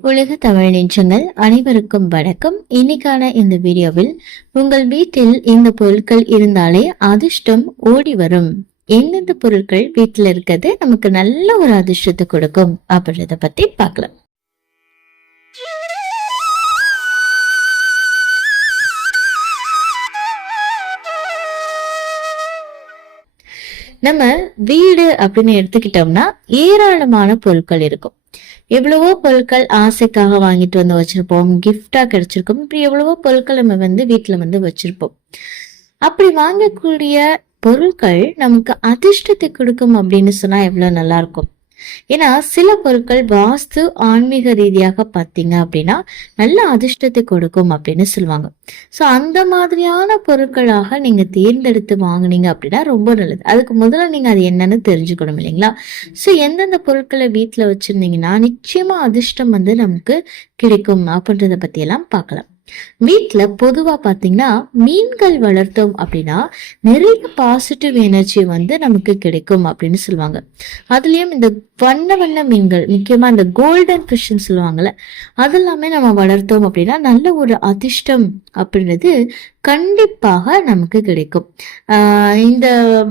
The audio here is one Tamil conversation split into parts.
உலக தமிழ் நெஞ்சங்கள் அனைவருக்கும் வணக்கம். இன்னைக்கான இந்த வீடியோவில் உங்கள் வீட்டில் இந்த பொருட்கள் இருந்தாலே அதிர்ஷ்டம் ஓடி வரும். எந்தெந்த பொருட்கள் வீட்டில் இருக்கிறது? நமக்கு நல்ல ஒரு அதிர்ஷ்டத்தை கொடுக்கும். அப்படின்றத பத்தி பார்க்கலாம். நம்ம வீடு அப்படின்னு எடுத்துக்கிட்டோம்னா ஏராளமான பொருட்கள் இருக்கும். எவ்வளவோ பொருட்கள் ஆசைக்காக வாங்கிட்டு வந்து வச்சிருப்போம் கிஃப்டா கிடைச்சிருக்கும். இப்படி எவ்வளவோ பொருட்கள் நம்ம வந்து வீட்டுல வந்து வச்சிருப்போம். அப்படி வாங்கக்கூடிய பொருட்கள் நமக்கு அதிர்ஷ்டத்தை கொடுக்கும் அப்படின்னு சொன்னா எவ்வளவு நல்லா இருக்கும். ஏன்னா சில பொருட்கள் வாஸ்து ஆன்மீக ரீதியாக பார்த்தீங்க அப்படின்னா நல்ல அதிர்ஷ்டத்தை கொடுக்கும் அப்படின்னு சொல்லுவாங்க. ஸோ அந்த மாதிரியான பொருட்களாக நீங்க தேர்ந்தெடுத்து வாங்குனீங்க அப்படின்னா ரொம்ப நல்லது. அதுக்கு முதல்ல நீங்க அது என்னன்னு தெரிஞ்சுக்கணும் இல்லைங்களா? ஸோ எந்தெந்த பொருட்களை வீட்டில் வச்சிருந்தீங்கன்னா நிச்சயமா அதிர்ஷ்டம் வந்து நமக்கு கிடைக்கும் அப்படின்றத பற்றியெல்லாம் பார்க்கலாம். வீட்டில் பொதுவாக பார்த்தீங்கன்னா மீன்கள் வளர்த்தோம் அப்படின்னா நிறைய பாசிட்டிவ் எனர்ஜி வந்து நமக்கு கிடைக்கும் அப்படின்னு சொல்லுவாங்க. அதுலேயும் இந்த வண்ண வண்ண மீன்கள் முக்கியமாக இந்த கோல்டன் ஃபிஷ்ன்னு சொல்லுவாங்கல்ல அது எல்லாமே நம்ம வளர்த்தோம் அப்படின்னா நல்ல ஒரு அதிர்ஷ்டம் அப்படின்றது கண்டிப்பாக நமக்கு கிடைக்கும். இந்த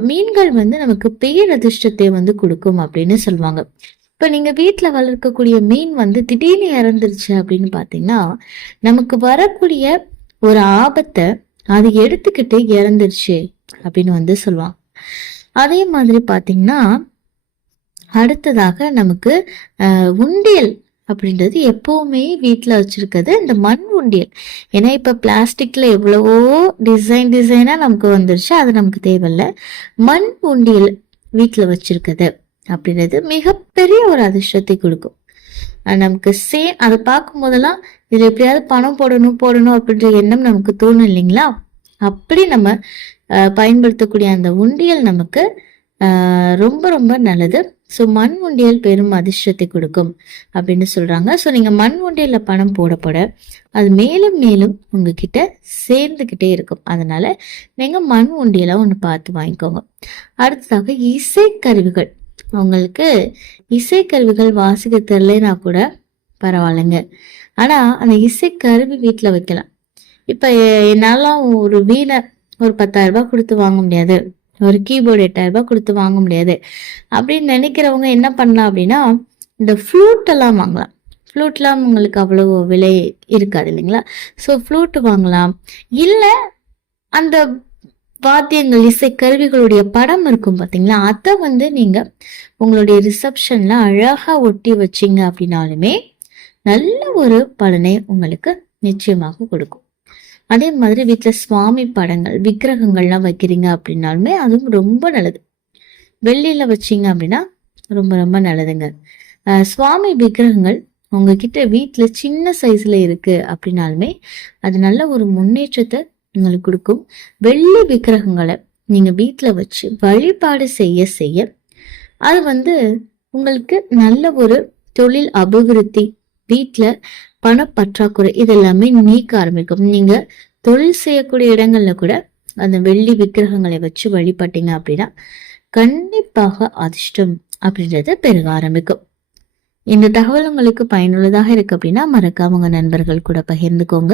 மீன்கள் வந்து நமக்கு பேர் அதிர்ஷ்டத்தை வந்து கொடுக்கும் அப்படின்னு சொல்லுவாங்க. இப்போ நீங்கள் வீட்டில் வளர்க்கக்கூடிய மீன் வந்து திடீர்னு இறந்துருச்சு அப்படின்னு பார்த்தீங்கன்னா நமக்கு வரக்கூடிய ஒரு ஆபத்தை அது எடுத்துக்கிட்டு இறந்துருச்சு அப்படின்னு வந்து சொல்லுவாங்க. அதே மாதிரி பார்த்தீங்கன்னா அடுத்ததாக நமக்கு உண்டியல் அப்படின்றது எப்போவுமே வீட்டில் வச்சுருக்கிறது இந்த மண் உண்டியல். ஏன்னா இப்போ பிளாஸ்டிக்கில் எவ்வளவோ டிசைன் டிசைனாக நமக்கு வந்துருச்சு அது நமக்கு தேவையில்லை. மண் உண்டியல் வீட்டில் வச்சுருக்குது அப்படின்றது மிகப்பெரிய ஒரு அதிர்ஷ்டத்தை கொடுக்கும். நமக்கு சே அதை பார்க்கும் போதெல்லாம் இதில் எப்படியாவது பணம் போடணும் போடணும் அப்படின்ற எண்ணம் நமக்கு தோணும் இல்லைங்களா? அப்படி நம்ம பயன்படுத்தக்கூடிய அந்த உண்டியல் நமக்கு ரொம்ப ரொம்ப நல்லது. ஸோ மண் உண்டியல் பெரும் அதிர்ஷ்டத்தை கொடுக்கும் அப்படின்னு சொல்கிறாங்க ஸோ நீங்கள் மண் உண்டியலில் பணம் போடப்பட அது மேலும் மேலும் உங்ககிட்ட சேர்ந்துக்கிட்டே இருக்கும். அதனால நீங்கள் மண் உண்டியலாக ஒன்று பார்த்து வாங்கிக்கோங்க. அடுத்ததாக இசைக்கருவிகள். உங்களுக்கு இசைக்கருவிகள் வாசிக்க தெரிலனா கூட பரவாயில்லைங்க. ஆனால் அந்த இசைக்கருவி வீட்டில் வைக்கலாம். இப்போ என்னால் ஒரு வீணை ஒரு பத்தாயிரம் ரூபாய் கொடுத்து வாங்க முடியாது. ஒரு கீபோர்டு எட்டாயிரம் ரூபாய் கொடுத்து வாங்க முடியாது. அப்படின்னு நினைக்கிறவங்க என்ன பண்ணலாம் அப்படின்னா இந்த ஃப்ளூட்டெல்லாம் வாங்கலாம். ஃப்ளூட்லாம் உங்களுக்கு அவ்வளோ விலை இருக்காது இல்லைங்களா? ஸோ ஃப்ளூட் வாங்கலாம். இல்லை அந்த வாத்தியங்கள் இசை கருவிகளுடைய படம் இருக்கும் பார்த்தீங்களா அதை வந்து நீங்க உங்களுடைய ரிசப்ஷனில் அழகா ஒட்டி வச்சீங்க அப்படின்னாலுமே நல்ல ஒரு பலனை உங்களுக்கு நிச்சயமாக கொடுக்கும். அதே மாதிரி வீட்டில் சுவாமி படங்கள் விக்கிரகங்கள்லாம் வைக்கிறீங்க அப்படின்னாலுமே அதுவும் ரொம்ப நல்லது. வெள்ளியில வச்சீங்க அப்படின்னா ரொம்ப ரொம்ப நல்லதுங்க. சுவாமி விக்கிரகங்கள் உங்ககிட்ட வீட்டில் சின்ன சைஸ்ல இருக்கு அப்படின்னாலுமே அது நல்ல ஒரு முன்னேற்றத்தை உங்களுக்கு கொடுக்கும். வெள்ளி விக்கிரகங்களை நீங்க வீட்டில் வச்சு வழிபாடு செய்ய செய்ய அது வந்து உங்களுக்கு நல்ல ஒரு தொழில் அபிவிருத்தி வீட்டில் பணப்பற்றாக்குறை இதெல்லாமே நீக்க ஆரம்பிக்கும். நீங்க தொழில் செய்யக்கூடிய இடங்கள்ல கூட அந்த வெள்ளி விக்கிரகங்களை வச்சு வழிபட்டீங்க அப்படின்னா கண்டிப்பாக அதிர்ஷ்டம் அப்படின்றத பெருக ஆரம்பிக்கும். இந்த தகவல் உங்களுக்கு பயனுள்ளதாக இருக்கு அப்படின்னா மறக்காம உங்க நண்பர்கள் கூட பகிர்ந்துக்கோங்க.